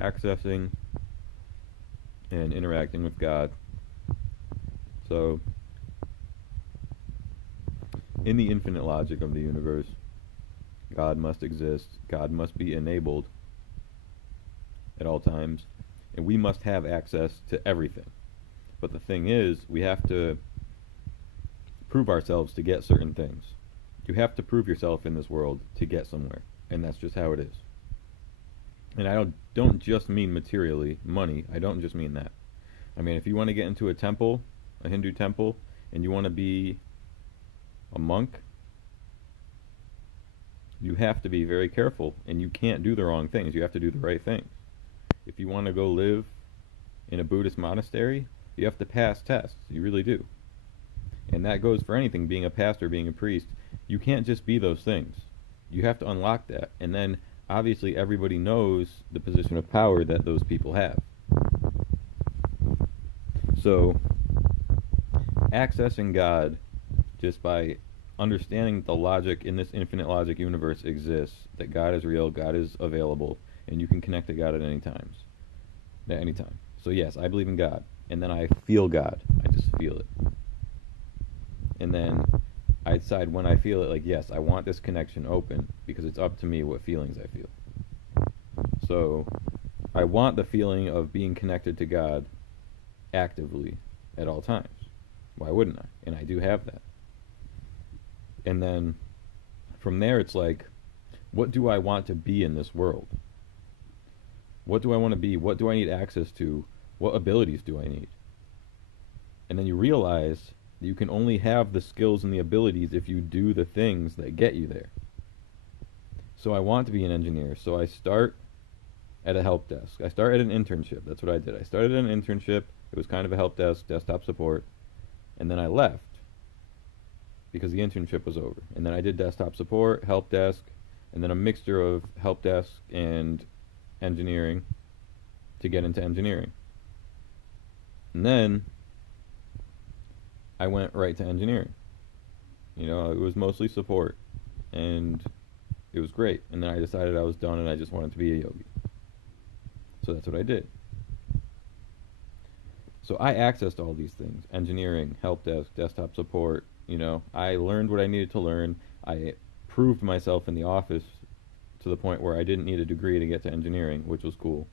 accessing and interacting with God. So, in the infinite logic of the universe, God must exist, God must be enabled at all times, and we must have access to everything. But the thing is, we have to prove ourselves to get certain things. You have to prove yourself in this world to get somewhere, and that's just how it is. And I don't just mean materially, money. I don't just mean that. I mean, if you want to get into a temple, a Hindu temple, and you want to be a monk, you have to be very careful, and you can't do the wrong things. You have to do the right things. If you want to go live in a Buddhist monastery, you have to pass tests. You really do. And that goes for anything, being a pastor, being a priest. You can't just be those things. You have to unlock that. And then, obviously, everybody knows the position of power that those people have. So, accessing God just by understanding the logic in this infinite logic universe exists, that God is real, God is available, and you can connect to God at any times. At any time. So yes, I believe in God. And then I feel God. I just feel it. And then I decide when I feel it, like, yes, I want this connection open, because it's up to me what feelings I feel. So I want the feeling of being connected to God actively at all times. Why wouldn't I? And I do have that. And then from there, it's like, what do I want to be in this world? What do I want to be? What do I need access to? What abilities do I need? And then you realize that you can only have the skills and the abilities if you do the things that get you there. So I want to be an engineer. So I start at a help desk. I start at an internship. That's what I did. I started at an internship. It was kind of a help desk, desktop support. And then I left because the internship was over. And then I did desktop support, help desk, and then a mixture of help desk and engineering to get into engineering. And then I went right to engineering. You know, it was mostly support, and it was great. And then I decided I was done and I just wanted to be a yogi. So that's what I did. So I accessed all these things: engineering, help desk, desktop support. You know, I learned what I needed to learn. I proved myself in the office to the point where I didn't need a degree to get to engineering, which was cool.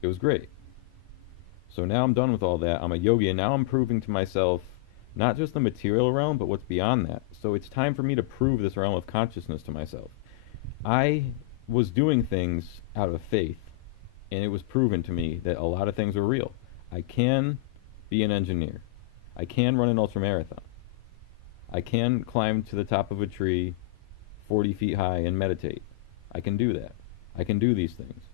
It was great. So now I'm done with all that. I'm a yogi, and now I'm proving to myself not just the material realm, but what's beyond that. So it's time for me to prove this realm of consciousness to myself. I was doing things out of faith, and it was proven to me that a lot of things were real. I can be an engineer. I can run an ultramarathon. I can climb to the top of a tree 40 feet high and meditate. I can do that. I can do these things.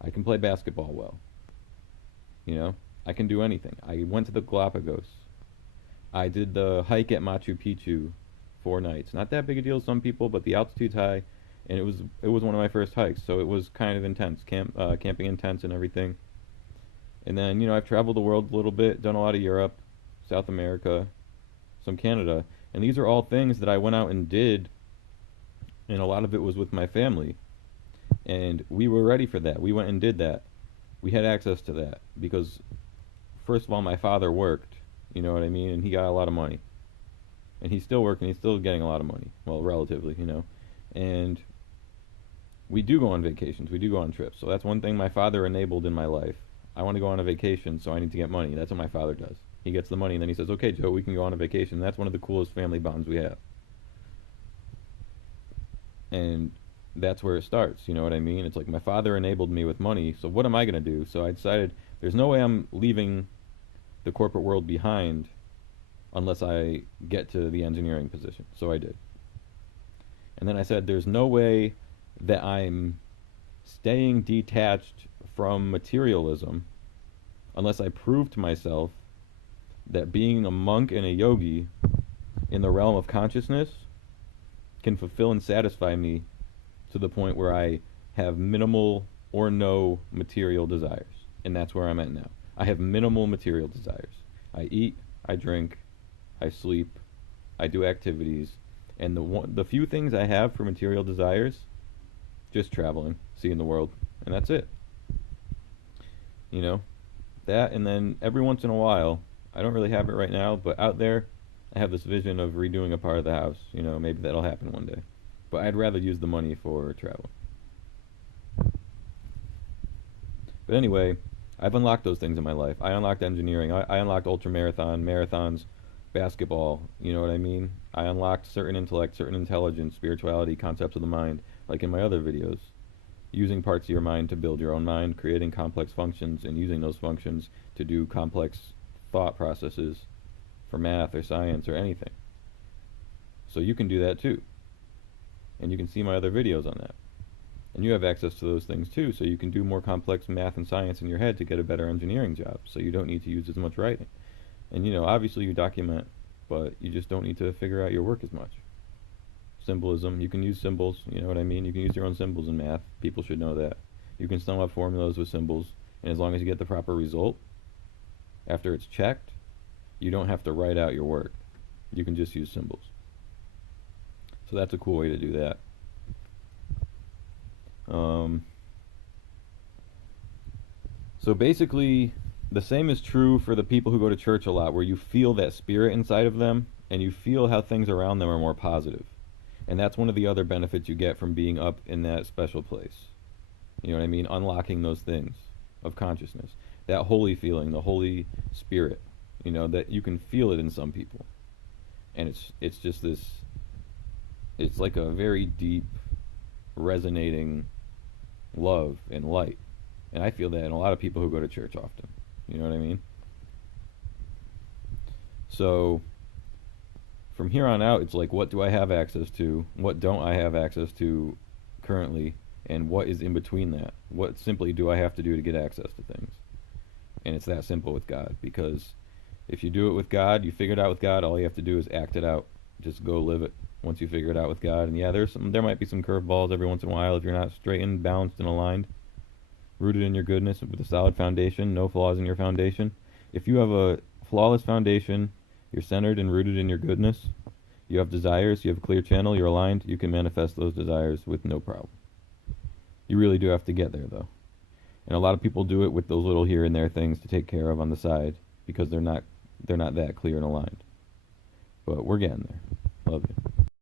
I can play basketball well. You know, I can do anything. I went to the Galapagos. I did the hike at Machu Picchu 4 nights. Not that big a deal to some people, but the altitude's high, and it was one of my first hikes, so it was kind of intense, camping intense and everything. And then, you know, I've traveled the world a little bit, done a lot of Europe, South America, some Canada, and these are all things that I went out and did, and a lot of it was with my family. And we were ready for that. We went and did that. We had access to that because, first of all, my father worked, you know what I mean, and he got a lot of money. And he's still working, he's still getting a lot of money, well, relatively, you know. And we do go on vacations, we do go on trips. So that's one thing my father enabled in my life. I want to go on a vacation, so I need to get money. That's what my father does. He gets the money, and then he says, okay, Joe, we can go on a vacation. That's one of the coolest family bonds we have. And that's where it starts, you know what I mean? It's like my father enabled me with money, so what am I going to do? So I decided there's no way I'm leaving the corporate world behind unless I get to the engineering position. So I did. And then I said there's no way that I'm staying detached from materialism unless I prove to myself that being a monk and a yogi in the realm of consciousness can fulfill and satisfy me to the point where I have minimal or no material desires. And that's where I'm at now. I have minimal material desires. I eat, I drink, I sleep, I do activities, and the few things I have for material desires, just traveling, seeing the world, and that's it. You know, that, and then every once in a while, I don't really have it right now, but out there, I have this vision of redoing a part of the house. You know, maybe that'll happen one day. But I'd rather use the money for travel. But anyway, I've unlocked those things in my life. I unlocked engineering. I unlocked marathons, basketball. You know what I mean? I unlocked certain intellect, certain intelligence, spirituality, concepts of the mind, like in my other videos. Using parts of your mind to build your own mind, creating complex functions, and using those functions to do complex thought processes for math or science or anything. So you can do that too. And you can see my other videos on that. And you have access to those things too, so you can do more complex math and science in your head to get a better engineering job, so you don't need to use as much writing. And you know, obviously you document, but you just don't need to figure out your work as much. Symbolism, you can use symbols, you know what I mean? You can use your own symbols in math. People should know that. You can sum up formulas with symbols, and as long as you get the proper result, after it's checked, you don't have to write out your work. You can just use symbols. So that's a cool way to do that. So basically, the same is true for the people who go to church a lot, where you feel that spirit inside of them, and you feel how things around them are more positive. And that's one of the other benefits you get from being up in that special place. You know what I mean? Unlocking those things of consciousness. That holy feeling, the Holy Spirit, you know, that you can feel it in some people. And it's just this, it's like a very deep, resonating love and light. And I feel that in a lot of people who go to church often. You know what I mean? So from here on out, it's like, what do I have access to? What don't I have access to currently? And what is in between that? What simply do I have to do to get access to things? And it's that simple with God, because if you do it with God, you figure it out with God, all you have to do is act it out. Just go live it once you figure it out with God. And yeah, there might be some curveballs every once in a while if you're not straight and balanced and aligned, rooted in your goodness with a solid foundation, no flaws in your foundation. If you have a flawless foundation, you're centered and rooted in your goodness, you have desires, you have a clear channel, you're aligned, you can manifest those desires with no problem. You really do have to get there, though. And a lot of people do it with those little here and there things to take care of on the side, because they're not that clear and aligned. But we're getting there. Love you.